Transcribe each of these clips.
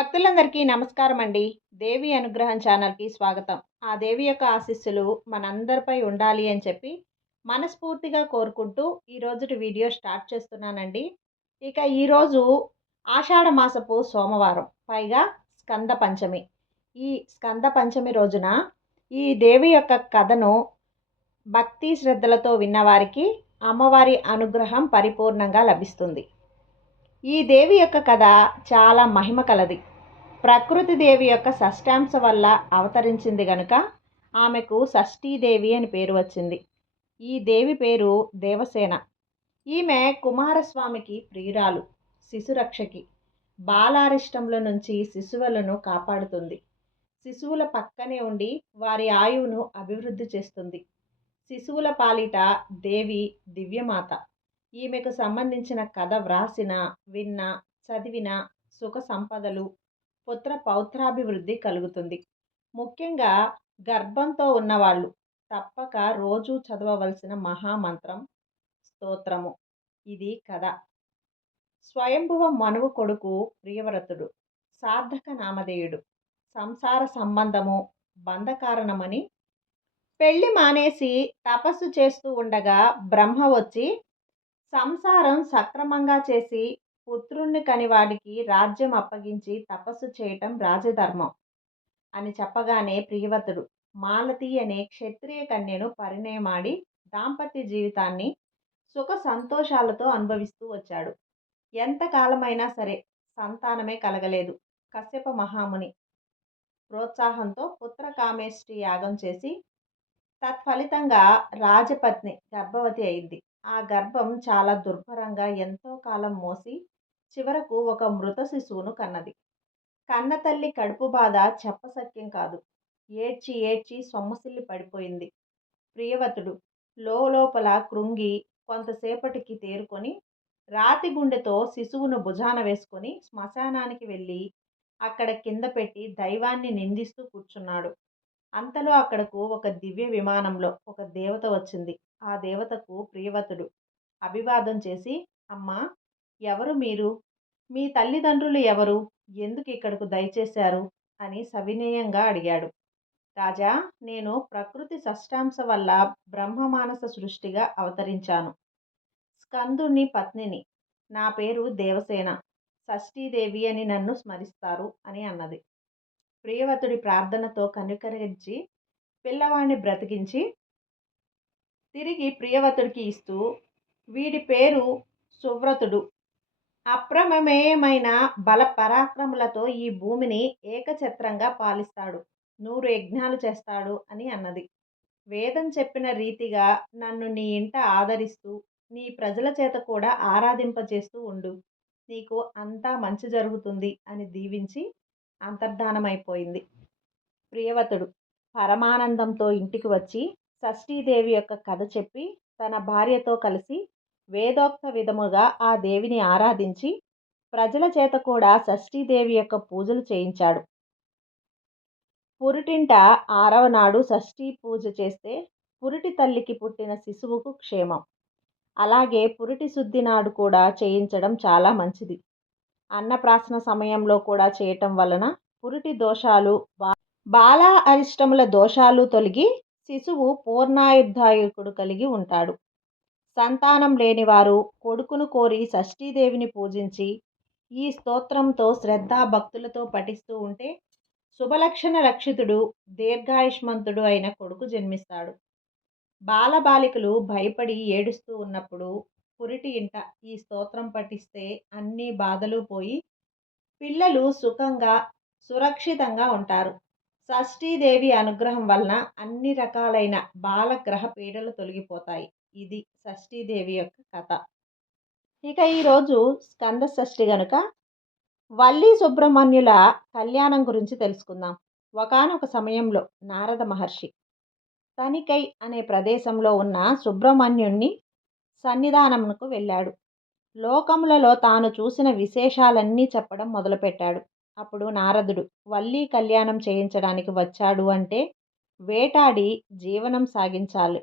భక్తులందరికీ నమస్కారం అండి దేవి అనుగ్రహం ఛానల్కి స్వాగతం. ఆ దేవి యొక్క ఆశీస్సులు మనందరిపై ఉండాలి అని చెప్పి మనస్ఫూర్తిగా కోరుకుంటూ ఈ రోజుటి వీడియో స్టార్ట్ చేస్తున్నానండి. ఇక ఈరోజు ఆషాఢ మాసపు సోమవారం పైగా స్కంద పంచమి. ఈ స్కంద పంచమి రోజున ఈ దేవి యొక్క కథను భక్తి శ్రద్ధలతో విన్నవారికి అమ్మవారి అనుగ్రహం పరిపూర్ణంగా లభిస్తుంది. ఈ దేవి యొక్క కథ చాలా మహిమ కలది. ప్రకృతి దేవి యొక్క షష్టాంశ వల్ల అవతరించింది గనుక ఆమెకు షష్ఠీదేవి అని పేరు వచ్చింది. ఈ దేవి పేరు దేవసేన. ఈమె కుమారస్వామికి ప్రియురాలు శిశురక్షకి. బాలారిష్టముల నుంచి శిశువులను కాపాడుతుంది. శిశువుల పక్కనే ఉండి వారి ఆయువును అభివృద్ధి చేస్తుంది. శిశువుల పాలిట దేవి దివ్యమాత. ఈమెకు సంబంధించిన కథ వ్రాసిన విన్న చదివిన సుఖ సంపదలు పుత్ర పౌత్రాభివృద్ధి కలుగుతుంది. ముఖ్యంగా గర్భంతో ఉన్నవాళ్ళు తప్పక రోజు చదవవలసిన మహామంత్రం స్తోత్రము. ఇది కథ. స్వయంభువ మనువు కొడుకు ప్రియవ్రతుడు సార్థక నామధేయుడు సంసార సంబంధము బంధకారణమని పెళ్ళి మానేసి తపస్సు చేస్తూ ఉండగా బ్రహ్మ వచ్చి సంసారం సక్రమంగా చేసి పుత్రుణ్ణి కనివాడికి రాజ్యం అప్పగించి తపస్సు చేయటం రాజధర్మం అని చెప్పగానే ప్రియవతుడు మాలతి అనే క్షత్రియ కన్యను పరిణయమాడి దాంపత్య జీవితాన్ని సుఖ సంతోషాలతో అనుభవిస్తూ వచ్చాడు. ఎంతకాలమైనా సరే సంతానమే కలగలేదు. కశ్యప మహాముని ప్రోత్సాహంతో పుత్రకామేష్టి యాగం చేసి తత్ఫలితంగా రాజపత్ని గర్భవతి అయింది. ఆ గర్భం చాలా దుర్భరంగా ఎంతో కాలం మోసి చివరకు ఒక మృత శిశువును కన్నది. కన్న తల్లి కడుపు బాధ చెప్పసక్యం కాదు. ఏడ్చి ఏడ్చి సొమ్మసిల్లి పడిపోయింది. ప్రియవతుడు లోపల కృంగి కొంతసేపటికి తేరుకొని రాతి గుండెతో శిశువును భుజాన వేసుకొని శ్మశానానికి వెళ్ళి అక్కడ కింద పెట్టి దైవాన్ని నిందిస్తూ కూర్చున్నాడు. అంతలో అక్కడకు ఒక దివ్య విమానంలో ఒక దేవత వచ్చింది. ఆ దేవతకు ప్రియవతుడు అభివాదం చేసి అమ్మా ఎవరు మీరు? మీ తల్లిదండ్రులు ఎవరు? ఎందుకు ఇక్కడకు దయచేశారు? అని సవినయంగా అడిగాడు. రాజా నేను ప్రకృతి షష్టాంశ వల్ల బ్రహ్మమానస సృష్టిగా అవతరించాను. స్కందుని పత్నిని. నా పేరు దేవసేన. షష్ఠీదేవి అని నన్ను స్మరిస్తారు అని అన్నది. ప్రియవతుడి ప్రార్థనతో కనుకరించి పిల్లవాడిని బ్రతికించి తిరిగి ప్రియవతుడికి ఇస్తూ వీడి పేరు సువ్రతుడు. అప్రమేయమైన బల పరాక్రములతో ఈ భూమిని ఏకఛత్రంగా పాలిస్తాడు. నూరు యజ్ఞాలు చేస్తాడు అని అన్నది. వేదం చెప్పిన రీతిగా నన్ను నీ ఇంట ఆదరిస్తూ నీ ప్రజల చేత కూడా ఆరాధింపజేస్తూ ఉండు. నీకు అంతా మంచి జరుగుతుంది అని దీవించి అంతర్ధానమైపోయింది. ప్రియవతుడు పరమానందంతో ఇంటికి వచ్చి షష్ఠీదేవి యొక్క కథ చెప్పి తన భార్యతో కలిసి వేదోక్త విధముగా ఆ దేవిని ఆరాధించి ప్రజల చేత కూడా షష్ఠీదేవి యొక్క పూజలు చేయించాడు. పురిటింట ఆరవ నాడు షష్ఠీ పూజ చేస్తే పురిటి తల్లికి పుట్టిన శిశువుకు క్షేమం. అలాగే పురిటి శుద్ధి నాడు కూడా చేయించడం చాలా మంచిది. అన్నప్రాసన సమయంలో కూడా చేయటం వలన పురిటి దోషాలు బాల అరిష్టముల దోషాలు తొలగి శిశువు పూర్ణాయుద్ధాయుకుడు కలిగి ఉంటాడు. సంతానం లేనివారు కొడుకును కోరి షష్ఠీదేవిని పూజించి ఈ స్తోత్రంతో శ్రద్ధా భక్తులతో పఠిస్తూ ఉంటే శుభలక్షణ రక్షితుడు దీర్ఘాయుష్మంతుడు అయిన కొడుకు జన్మిస్తాడు. బాలబాలికలు భయపడి ఏడుస్తూ ఉన్నప్పుడు పురిటి ఇంట ఈ స్తోత్రం పఠిస్తే అన్ని బాధలు పోయి పిల్లలు సుఖంగా సురక్షితంగా ఉంటారు. షష్ఠీదేవి అనుగ్రహం వలన అన్ని రకాలైన బాలగ్రహ పీడలు తొలగిపోతాయి. ఇది షష్ఠీదేవి యొక్క కథ. ఇక ఈరోజు స్కంద షష్ఠి గనుక వల్లి సుబ్రహ్మణ్యుల కళ్యాణం గురించి తెలుసుకుందాం. ఒకనొక సమయంలో నారద మహర్షి తనికై అనే ప్రదేశంలో ఉన్న సుబ్రహ్మణ్యుణ్ణి సన్నిధానమునకు వెళ్ళాడు. లోకములలో తాను చూసిన విశేషాలన్నీ చెప్పడం మొదలుపెట్టాడు. అప్పుడు నారదుడు వల్లి కళ్యాణం చేయించడానికి వచ్చాడు అంటే వేటాడి జీవనం సాగించాలి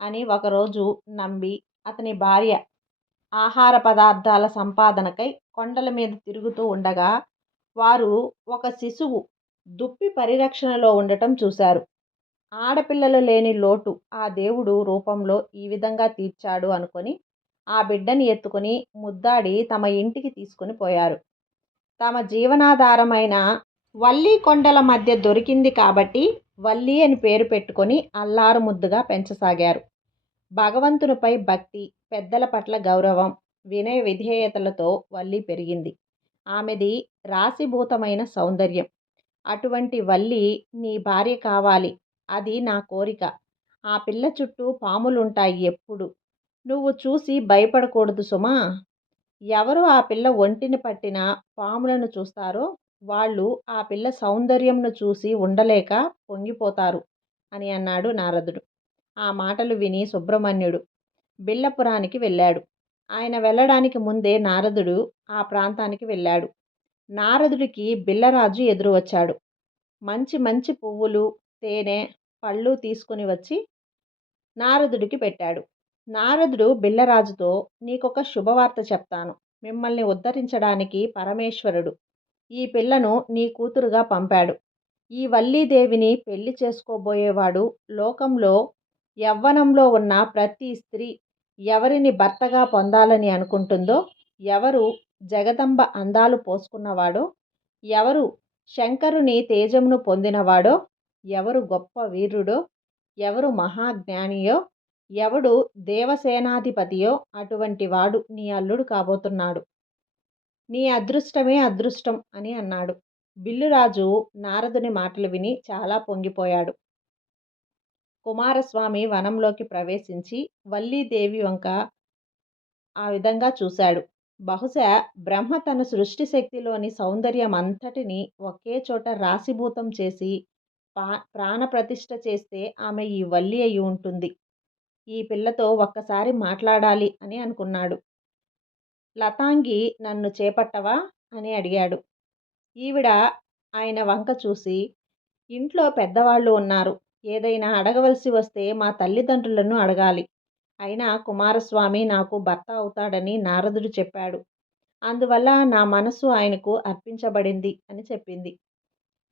అని ఒకరోజు నమ్మి అతని భార్య ఆహార పదార్థాల సంపాదనకై కొండల మీద తిరుగుతూ ఉండగా వారు ఒక శిశువు దుప్పి పరిరక్షణలో ఉండటం చూశారు. ఆడపిల్లలు లేని లోటు ఆ దేవుడు రూపంలో ఈ విధంగా తీర్చాడు అనుకొని ఆ బిడ్డని ఎత్తుకొని ముద్దాడి తమ ఇంటికి తీసుకుని పోయారు. తమ జీవనాధారమైన వల్లి కొండల మధ్య దొరికింది కాబట్టి వల్లి అని పేరు పెట్టుకొని అల్లారు ముద్దుగా పెంచసాగారు. భగవంతునిపై భక్తి పెద్దల పట్ల గౌరవం వినయ విధేయతలతో వల్లి పెరిగింది. ఆమెది రాశిభూతమైన సౌందర్యం. అటువంటి వల్లి నీ భార్య కావాలి అది నా కోరిక. ఆ పిల్ల చుట్టూ పాములుంటాయి ఎప్పుడు. నువ్వు చూసి భయపడకూడదు సుమా. ఎవరు ఆ పిల్ల ఒంటిని పట్టిన పాములను చూస్తారో వాళ్ళు ఆ పిల్ల సౌందర్యంను చూసి ఉండలేక పొంగిపోతారు అని అన్నాడు నారదుడు. ఆ మాటలు విని సుబ్రహ్మణ్యుడు బిల్లపురానికి వెళ్ళాడు. ఆయన వెళ్ళడానికి ముందే నారదుడు ఆ ప్రాంతానికి వెళ్ళాడు. నారదుడికి బిల్లరాజు ఎదురు వచ్చాడు మంచి మంచి పువ్వులు తేనె పళ్ళు తీసుకుని వచ్చి నారదుడికి పెట్టాడు. నారదుడు బిల్లరాజుతో నీకొక శుభవార్త చెప్తాను. మిమ్మల్ని ఉద్ధరించడానికి పరమేశ్వరుడు. ఈ పిల్లను నీ కూతురుగా పంపాడు. ఈ వల్లీదేవిని పెళ్ళి చేసుకోబోయేవాడు లోకంలో యవ్వనంలో ఉన్న ప్రతి స్త్రీ ఎవరిని భర్తగా పొందాలని అనుకుంటుందో ఎవరు జగదంబ అందాలు పోసుకున్నవాడో ఎవరు శంకరుని తేజమును పొందినవాడో ఎవరు గొప్ప వీరుడో ఎవరు మహాజ్ఞానియో ఎవడు దేవసేనాధిపతియో అటువంటి వాడు నీ అల్లుడు కాబోతున్నాడు. నీ అదృష్టమే అదృష్టం అని అన్నాడు. బిల్లురాజు నారదుని మాటలు విని చాలా పొంగిపోయాడు. కుమారస్వామి వనంలోకి ప్రవేశించి వల్లీదేవి వంక ఆ విధంగా చూశాడు. బహుశా బ్రహ్మ తన సృష్టి శక్తిలోని సౌందర్యం అంతటిని ఒకే చోట రాశిభూతం చేసి పా ప్రాణప్రతిష్ఠ చేస్తే ఆమె ఈ వల్లి అయి ఉంటుంది. ఈ పిల్లతో ఒక్కసారి మాట్లాడాలి అని అనుకున్నాడు. లతాంగి నన్ను చేపట్టవా? అని అడిగాడు. ఈవిడ ఆయన వంక చూసి ఇంట్లో పెద్దవాళ్ళు ఉన్నారు. ఏదైనా అడగవలసి వస్తే మా తల్లిదండ్రులను అడగాలి. అయినా కుమారస్వామి నాకు భర్త అవుతాడని నారదుడు చెప్పాడు. అందువల్ల నా మనసు ఆయనకు అర్పించబడింది అని చెప్పింది.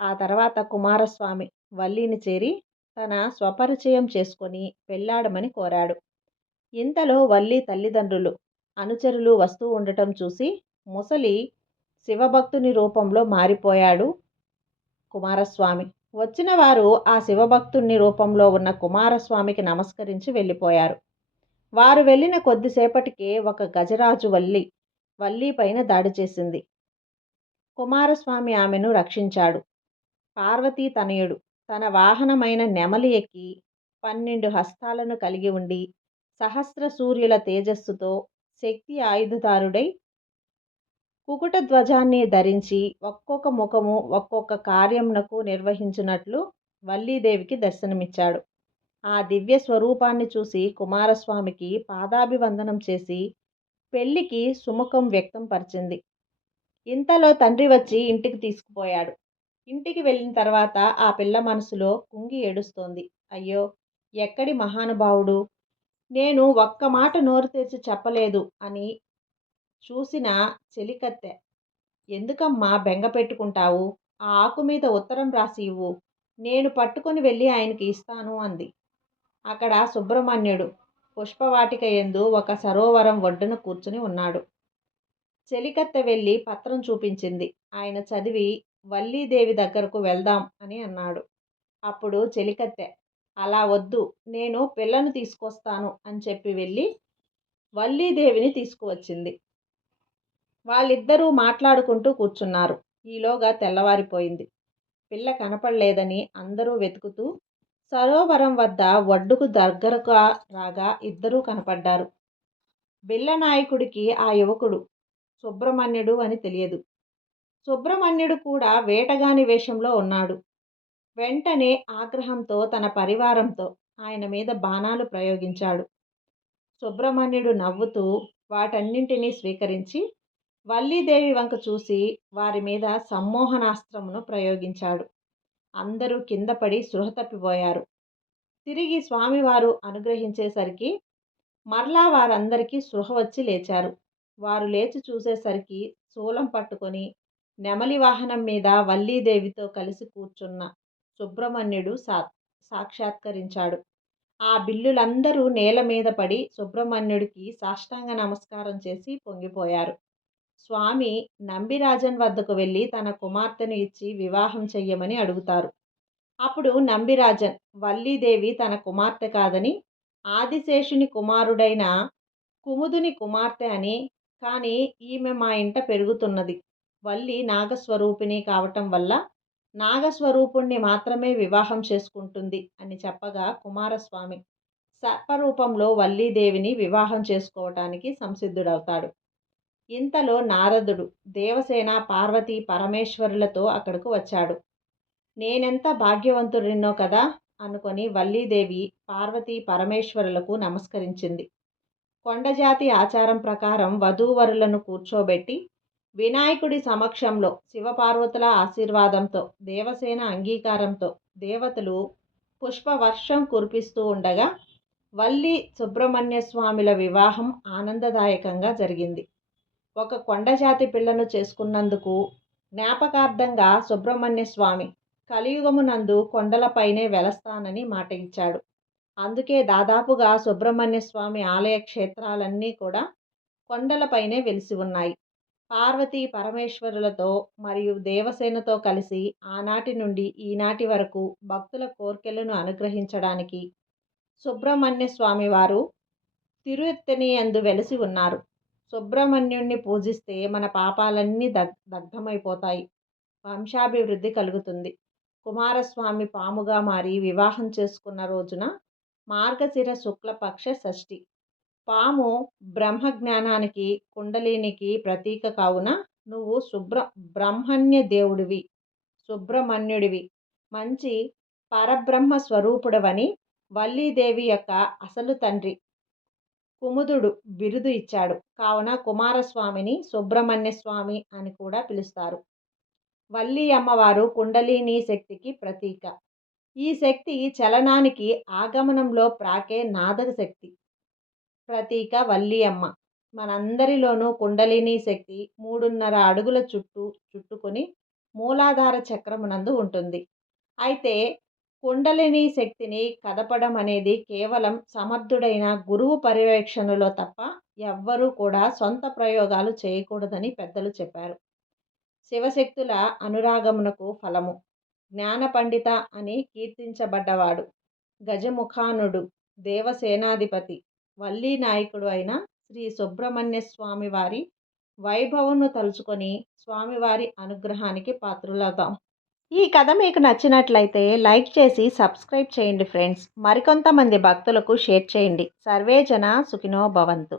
ఆ తర్వాత కుమారస్వామి వల్లిని చేరి తన స్వపరిచయం చేసుకొని పెళ్ళాడమని కోరాడు. ఇంతలో వల్లి తల్లిదండ్రులు అనుచరులు వస్తూ ఉండటం చూసి ముసలి శివభక్తుని రూపంలో మారిపోయాడు కుమారస్వామి. వచ్చిన వారు ఆ శివభక్తుని రూపంలో ఉన్న కుమారస్వామికి నమస్కరించి వెళ్ళిపోయారు. వారు వెళ్ళిన కొద్దిసేపటికే ఒక గజరాజు వల్లి వల్లి పైన దాడి చేసింది. కుమారస్వామి ఆమెను రక్షించాడు. పార్వతీ తనయుడు తన వాహనమైన నెమలి ఎక్కి పన్నెండు హస్తాలను కలిగి ఉండి సహస్ర సూర్యుల తేజస్సుతో శక్తి ఆయుధదారుడై కుకుట ధ్వజాన్ని ధరించి ఒక్కొక్క ముఖము ఒక్కొక్క కార్యమునకు నిర్వహించినట్లు వల్లీదేవికి దర్శనమిచ్చాడు. ఆ దివ్య స్వరూపాన్ని చూసి కుమారస్వామికి పాదాభివందనం చేసి పెళ్ళికి సుముఖం వ్యక్తం పరిచింది. ఇంతలో తండ్రి వచ్చి ఇంటికి తీసుకుపోయాడు. ఇంటికి వెళ్ళిన తర్వాత ఆ పిల్ల మనసులో కుంగి ఏడుస్తోంది. అయ్యో! ఎక్కడి మహానుభావుడు? నేను ఒక్క మాట నోరు తెరిచి చెప్పలేదు అని చూసిన చెలికత్తె. ఎందుకమ్మా బెంగ పెట్టుకుంటావు? ఆ ఆకు మీద ఉత్తరం రాసి ఇవ్వు. నేను పట్టుకొని వెళ్ళి ఆయనకి ఇస్తాను అంది. అక్కడ సుబ్రహ్మణ్యుడు పుష్పవాటిక ఎందు ఒక సరోవరం ఒడ్డున కూర్చుని ఉన్నాడు. చెలికత్తె వెళ్ళి పత్రం చూపించింది. ఆయన చదివి వల్లీదేవి దగ్గరకు వెళ్దాం అని అన్నాడు. అప్పుడు చెలికత్తె అలా వద్దు నేను పిల్లను తీసుకొస్తాను అని చెప్పి వెళ్ళి వల్లీదేవిని తీసుకువచ్చింది. వాళ్ళిద్దరూ మాట్లాడుకుంటూ కూర్చున్నారు. ఈలోగా తెల్లవారిపోయింది. పిల్ల కనపడలేదని అందరూ వెతుకుతూ సరోవరం వద్ద ఒడ్డుకు దగ్గరగా రాగా ఇద్దరూ కనపడ్డారు. బిల్లనాయకుడికి ఆ యువకుడు సుబ్రహ్మణ్యుడు అని తెలియదు. సుబ్రహ్మణ్యుడు కూడా వేటగాని వేషంలో ఉన్నాడు. వెంటనే ఆగ్రహంతో తన పరివారంతో ఆయన మీద బాణాలు ప్రయోగించాడు. సుబ్రహ్మణ్యుడు నవ్వుతూ వాటన్నింటినీ స్వీకరించి వల్లీదేవి వంక చూసి వారి మీద సమ్మోహనాస్త్రమును ప్రయోగించాడు. అందరూ కింద పడి తప్పిపోయారు తిరిగి స్వామివారు అనుగ్రహించేసరికి మరలా వారందరికీ సృహ వచ్చి లేచారు. వారు లేచి చూసేసరికి శూలం పట్టుకొని నెమలి వాహనం మీద వల్లీదేవితో కలిసి కూర్చున్న సుబ్రహ్మణ్యుడు సా సాక్షాత్కరించాడు. ఆ బిల్లులందరూ నేల మీద పడి సుబ్రహ్మణ్యుడికి సాష్టాంగ నమస్కారం చేసి పొంగిపోయారు. స్వామి నంబిరాజన్ వద్దకు వెళ్ళి తన కుమార్తెను ఇచ్చి వివాహం చెయ్యమని అడుగుతారు. అప్పుడు నంబిరాజన్ వల్లీదేవి తన కుమార్తె కాదని ఆదిశేషుని కుమారుడైన కుముదుని కుమార్తె అని కానీ ఈమె మా ఇంట పెరుగుతున్నది. వల్లి నాగస్వరూపిణి కావటం వల్ల నాగస్వరూపుణ్ణి మాత్రమే వివాహం చేసుకుంటుంది అని చెప్పగా కుమారస్వామి సర్పరూపంలో వల్లీదేవిని వివాహం చేసుకోవటానికి సంసిద్ధుడవుతాడు. ఇంతలో నారదుడు దేవసేన పార్వతి పరమేశ్వరులతో అక్కడకు వచ్చాడు. నేనెంత భాగ్యవంతుడినో కదా అనుకొని వల్లీదేవి పార్వతి పరమేశ్వరులకు నమస్కరించింది. కొండజాతి ఆచారం ప్రకారం వధూవరులను కూర్చోబెట్టి వినాయకుడి సమక్షంలో శివపార్వతుల ఆశీర్వాదంతో దేవసేన అంగీకారంతో దేవతలు పుష్పవర్షం కురిపిస్తూ ఉండగా వల్లి సుబ్రహ్మణ్య స్వామిల వివాహం ఆనందదాయకంగా జరిగింది. ఒక కొండజాతి పిల్లను చేసుకున్నందుకు జ్ఞాపకార్థంగా సుబ్రహ్మణ్య స్వామి కలియుగమునందు కొండలపైనే వెలస్తానని మాట ఇచ్చాడు. అందుకే దాదాపుగా సుబ్రహ్మణ్య స్వామి ఆలయ క్షేత్రాలన్నీ కూడా కొండలపైనే వెలిసి ఉన్నాయి. పార్వతీ పరమేశ్వరులతో మరియు దేవసేనతో కలిసి ఆనాటి నుండి ఈనాటి వరకు భక్తుల కోర్కెలను అనుగ్రహించడానికి సుబ్రహ్మణ్య స్వామి వారు తిరుత్తని అందు వెలిసి ఉన్నారు. సుబ్రహ్మణ్యుణ్ణి పూజిస్తే మన పాపాలన్నీ దగ్ దగ్ధమైపోతాయి. వంశాభివృద్ధి కలుగుతుంది. కుమారస్వామి పాముగా మారి వివాహం చేసుకున్న రోజున మార్గశిర శుక్లపక్ష షష్ఠి. పాము బ్రహ్మజ్ఞానానికి కుండలినికి ప్రతీక కావున నువ్వు శుభ్ర బ్రహ్మణ్య దేవుడివి సుబ్రహ్మణ్యుడివి. మంచి పరబ్రహ్మ స్వరూపుడవని వల్లీదేవి యొక్క అసలు తండ్రి కుముదుడు బిరుదు ఇచ్చాడు. కావున కుమారస్వామిని సుబ్రహ్మణ్య స్వామి అని కూడా పిలుస్తారు. వల్లి అమ్మవారు కుండలిని శక్తికి ప్రతీక. ఈ శక్తి చలనానికి ఆగమనంలో ప్రాకే నాదక శక్తి. ప్రతీక వల్లియమ్మ. మనందరిలోనూ కుండలిని శక్తి మూడున్నర అడుగుల చుట్టూ చుట్టుకొని మూలాధార చక్రమునందు ఉంటుంది. అయితే కుండలిని శక్తిని కదపడం అనేది కేవలం సమర్థుడైన గురువు పర్యవేక్షణలో తప్ప ఎవ్వరూ కూడా సొంత ప్రయోగాలు చేయకూడదని పెద్దలు చెప్పారు. శివశక్తుల అనురాగమునకు ఫలము. జ్ఞాన పండిత అని కీర్తించబడ్డవాడు. గజముఖానుడు దేవసేనాధిపతి వల్లీ నాయకుడు అయిన శ్రీ సుబ్రహ్మణ్య స్వామి వారి వైభవంను తలుచుకొని స్వామివారి అనుగ్రహానికి పాత్రులవుతాం ఈ కథ మీకు నచ్చినట్లయితే లైక్ చేసి సబ్స్క్రైబ్ చేయండి ఫ్రెండ్స్. మరికొంతమంది భక్తులకు షేర్ చేయండి. సర్వే జన సుఖినో భవంతు.